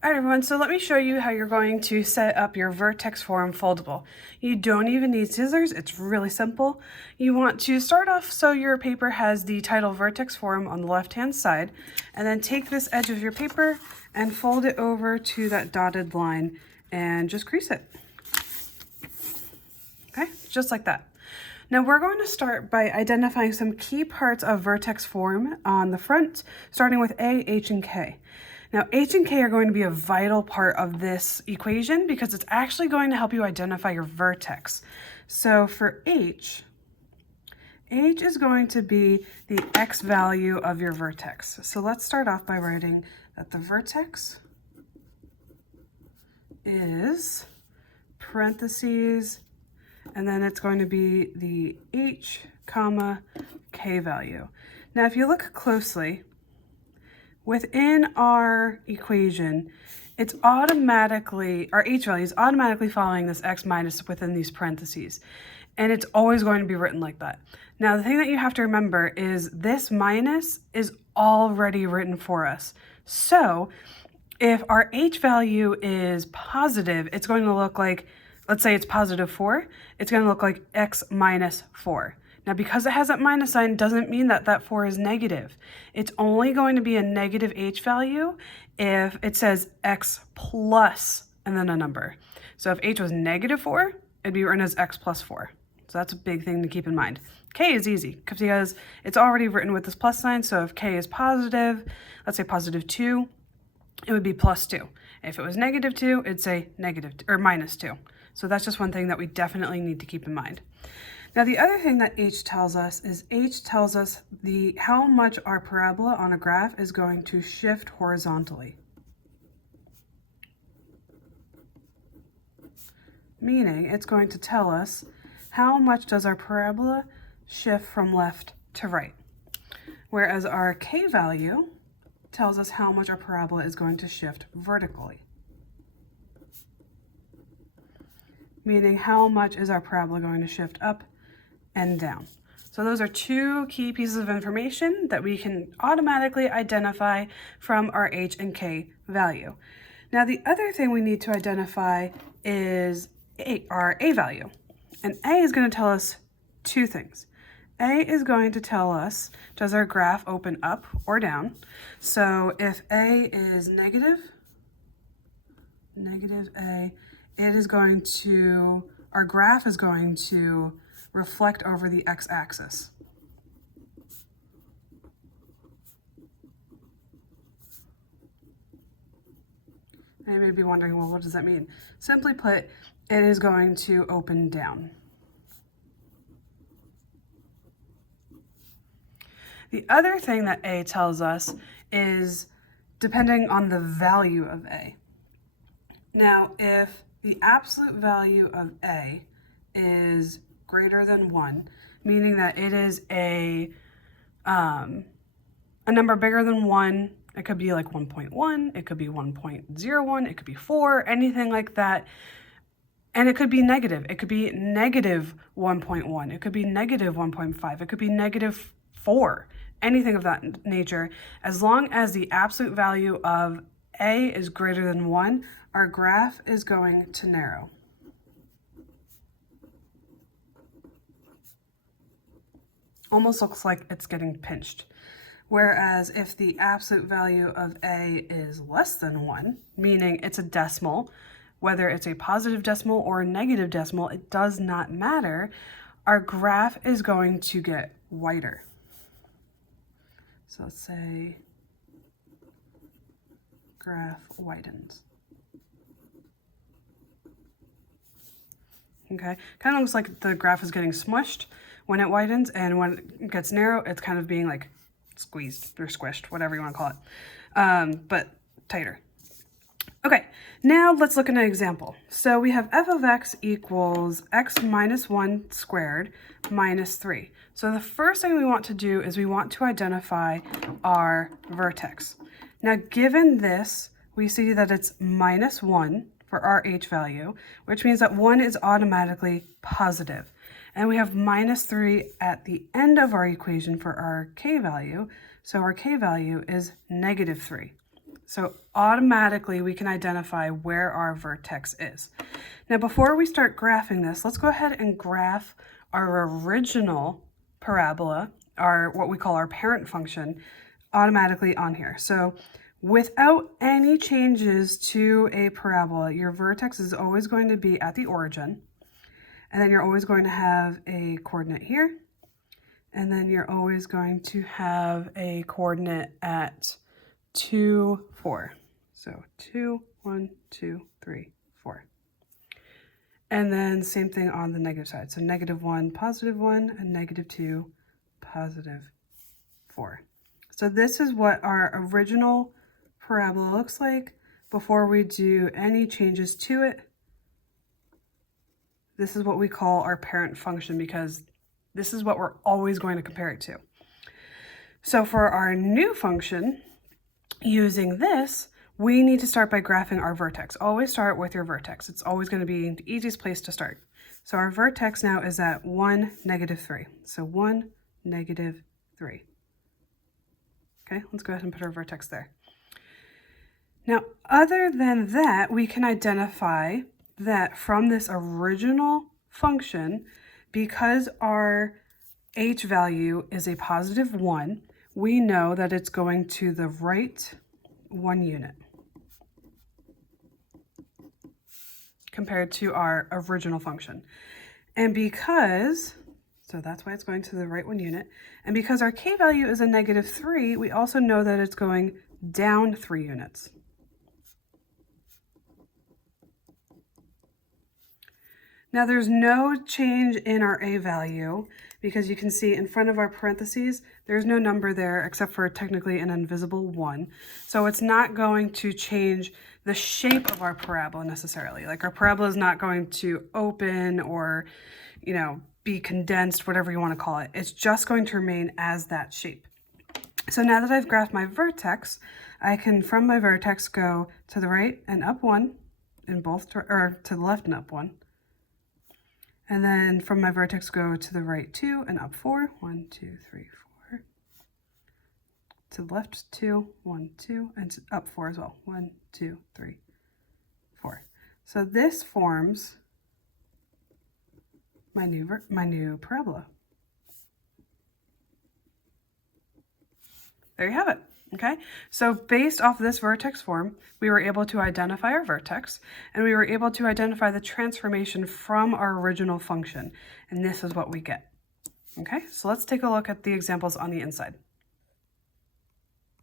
All right, everyone, so let me show you how you're going to set up your Vertex form foldable. You don't even need scissors. It's really simple. You want to start off so your paper has the title Vertex form on the left-hand side, and then take this edge of your paper and fold it over to that dotted line and just crease it. Okay, just like that. Now we're going to start by identifying some key parts of Vertex form on the front, starting with A, H, and K. Now, H and K are going to be a vital part of this equation because it's actually going to help you identify your vertex. So for H is going to be the X value of your vertex. So let's start off by writing that the vertex is parentheses, and then it's going to be the H, comma, K value. Now, if you look closely, within our equation, it's automatically, our H value is automatically following this X minus within these parentheses. And it's always going to be written like that. Now, the thing that you have to remember is this minus is already written for us. So if our H value is positive, it's going to look like, let's say it's positive 4, it's going to look like X minus 4. Now, because it has that minus sign doesn't mean that that 4 is negative. It's only going to be a negative H value if it says X plus and then a number. So if H was negative 4, it'd be written as X plus 4. So that's a big thing to keep in mind. K is easy because it's already written with this plus sign. So if K is positive, let's say positive 2, it would be plus 2. If it was negative 2, it'd say negative or minus 2. So that's just one thing that we definitely need to keep in mind. Now, the other thing that H tells us is H tells us how much our parabola on a graph is going to shift horizontally. Meaning it's going to tell us how much does our parabola shift from left to right. Whereas our K value tells us how much our parabola is going to shift vertically. Meaning how much is our parabola going to shift up and down. So those are two key pieces of information that we can automatically identify from our H and K value. Now, the other thing we need to identify is our A value. And A is going to tell us two things. A is going to tell us, does our graph open up or down? So if A is negative A, it is going to, our graph is going to reflect over the x-axis. And you may be wondering, well, what does that mean? Simply put, it is going to open down. The other thing that A tells us is depending on the value of A. Now, if the absolute value of A is greater than 1, meaning that it is a number bigger than 1. It could be like 1.1, it could be 1.01, it could be 4, anything like that. And it could be negative. It could be negative 1.1, it could be negative 1.5, it could be negative 4, anything of that nature. As long as the absolute value of A is greater than 1, our graph is going to narrow. Almost looks like it's getting pinched. Whereas if the absolute value of A is less than 1, meaning it's a decimal, whether it's a positive decimal or a negative decimal, it does not matter, our graph is going to get wider. So let's say graph widens. Okay, kind of looks like the graph is getting smushed when it widens, and when it gets narrow, it's kind of being like squeezed or squished, whatever you want to call it, but tighter. Okay, now let's look at an example. So we have f of x equals x minus 1 squared minus 3. So the first thing we want to do is we want to identify our vertex. Now, given this, we see that it's minus 1 for our h value, which means that 1 is automatically positive. And we have minus 3 at the end of our equation for our k value. So our k value is negative 3. So automatically we can identify where our vertex is. Now before we start graphing this, let's go ahead and graph our original parabola, what we call our parent function, automatically on here. So without any changes to a parabola, your vertex is always going to be at the origin, and then you're always going to have a coordinate here, and then you're always going to have a coordinate at 2, 4. So 2, 1, 2, 3, 4. And then same thing on the negative side. So -1, +1, and -2, +4. So this is what our original parabola looks like before we do any changes to it. This is what we call our parent function because this is what we're always going to compare it to. So for our new function, using this, we need to start by graphing our vertex. Always start with your vertex. It's always going to be the easiest place to start. So our vertex now is at 1, -3. So 1, -3. Okay, let's go ahead and put our vertex there. Now, other than that, we can identify that from this original function, because our h value is a +1, we know that it's going to the right 1 unit compared to our original function. And so that's why it's going to the right 1 unit. And because our k value is a -3, we also know that it's going down 3 units. Now there's no change in our a value because you can see in front of our parentheses, there's no number there except for technically an invisible 1. So it's not going to change the shape of our parabola necessarily. Like our parabola is not going to open or, be condensed, whatever you want to call it. It's just going to remain as that shape. So now that I've graphed my vertex, I can, from my vertex, go to the right and up 1 in both, or to the left and up 1. And then from my vertex, go to the right 2 and up 4. 1, 2, 3, 4. To the left 2, 1, 2, and up 4 as well. 1, 2, 3, 4. So this forms my new parabola. There you have it. Okay, so based off this vertex form, we were able to identify our vertex, and we were able to identify the transformation from our original function, and this is what we get. Okay, so let's take a look at the examples on the inside.